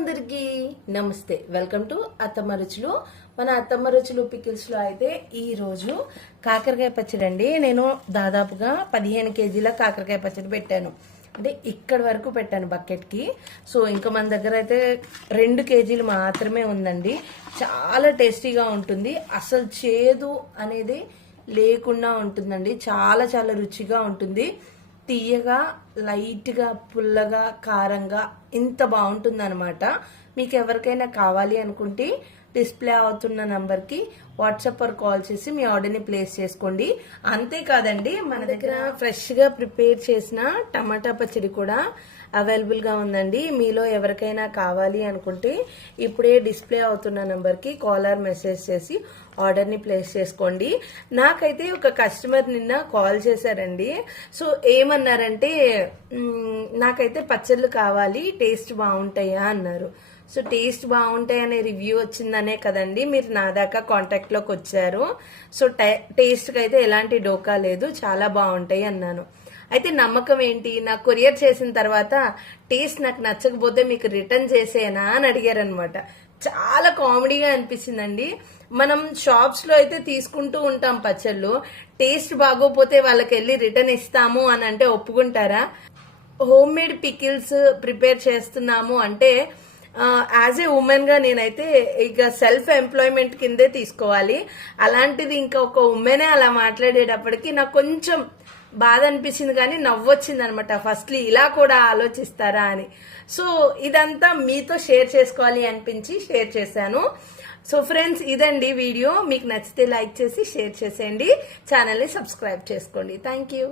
అందరికీ నమస్తే. Welcome to అత్తమ్మ రుచులు. మన అత్తమ్మ రుచులు పికిల్స్ లో అయితే ఈ రోజు కాకరకాయ పచ్చడి అండి. నేను దాదాపుగా 15 కేజీల కాకరకాయ పచ్చడి పెట్టాను. అంటే ఇక్కడ వరకు పెట్టాను బకెట్ కి. సో ఇంకా మన దగ్గర అయితే 2 కేజీలు మాత్రమే ఉందండి. చాలా టేస్టీగా ఉంటుంది. అసలు చేదు అనేది లేకుండా ఉంటుందండి. చాలా చాలా రుచిగా ఉంటుంది. తీయగా, లైట్గా, పుల్లగా, కారంగా ఇంత బాగుంటుంది అనమాట. మీకు ఎవరికైనా కావాలి అనుకుంటే డిస్ప్లే అవుతున్న నంబర్కి వాట్సాప్ ఆర్ కాల్ చేసి మీ ఆర్డర్ని ప్లేస్ చేసుకోండి. అంతేకాదండి, మన దగ్గర ఫ్రెష్గా ప్రిపేర్ చేసిన టమాటా పచ్చడి కూడా అవైలబుల్గా ఉందండి. మీలో ఎవరికైనా కావాలి అనుకుంటే ఇప్పుడే డిస్ప్లే అవుతున్న నంబర్కి కాల్ ఆర్ మెసేజ్ చేసి ఆర్డర్ని ప్లేస్ చేసుకోండి. నాకైతే ఒక కస్టమర్ నిన్న కాల్ చేశారండి. సో ఏమన్నారంటే, నాకైతే పచ్చళ్ళు కావాలి, టేస్ట్ బాగుంటాయా అన్నారు. సో టేస్ట్ బాగుంటాయి అనే రివ్యూ వచ్చిందనే కదండి మీరు నా దాకా కాంటాక్ట్లోకి వచ్చారు. సో టేస్ట్కి అయితే ఎలాంటి డోకా లేదు, చాలా బాగుంటాయి అన్నాను. అయితే నమ్మకం ఏంటి, నాకు కొరియర్ చేసిన తర్వాత టేస్ట్ నాకు నచ్చకపోతే మీకు రిటర్న్ చేసేనా అని అడిగారనమాట. చాలా కామెడీగా అనిపించిందండి. మనం షాప్స్ లో అయితే తీసుకుంటూ ఉంటాం పచ్చళ్ళు, టేస్ట్ బాగోపోతే వాళ్ళకి వెళ్ళి రిటర్న్ ఇస్తాము అని అంటే ఒప్పుకుంటారా? హోమ్ మేడ్ పికిల్స్ ప్రిపేర్ చేస్తున్నాము అంటే యాజ్ ఏ ఉమెన్ గా నేనైతే ఇక సెల్ఫ్ ఎంప్లాయ్మెంట్ కిందే తీసుకోవాలి. అలాంటిది ఇంకా ఒక ఉమెనే అలా మాట్లాడేటప్పటికి నాకు కొంచెం బాధ అనిపించింది, కానీ నవ్వొచ్చింది అనమాట. ఫస్ట్లీ ఇలా కూడా ఆలోచిస్తారా అని. సో ఇదంతా మీతో షేర్ చేసుకోవాలి అనిపించి షేర్ చేశాను. సో ఫ్రెండ్స్, ఇదండి వీడియో. మీకు నచ్చితే లైక్ చేసి షేర్ చేసేయండి, ఛానల్ని సబ్స్క్రైబ్ చేసుకోండి. Thank you.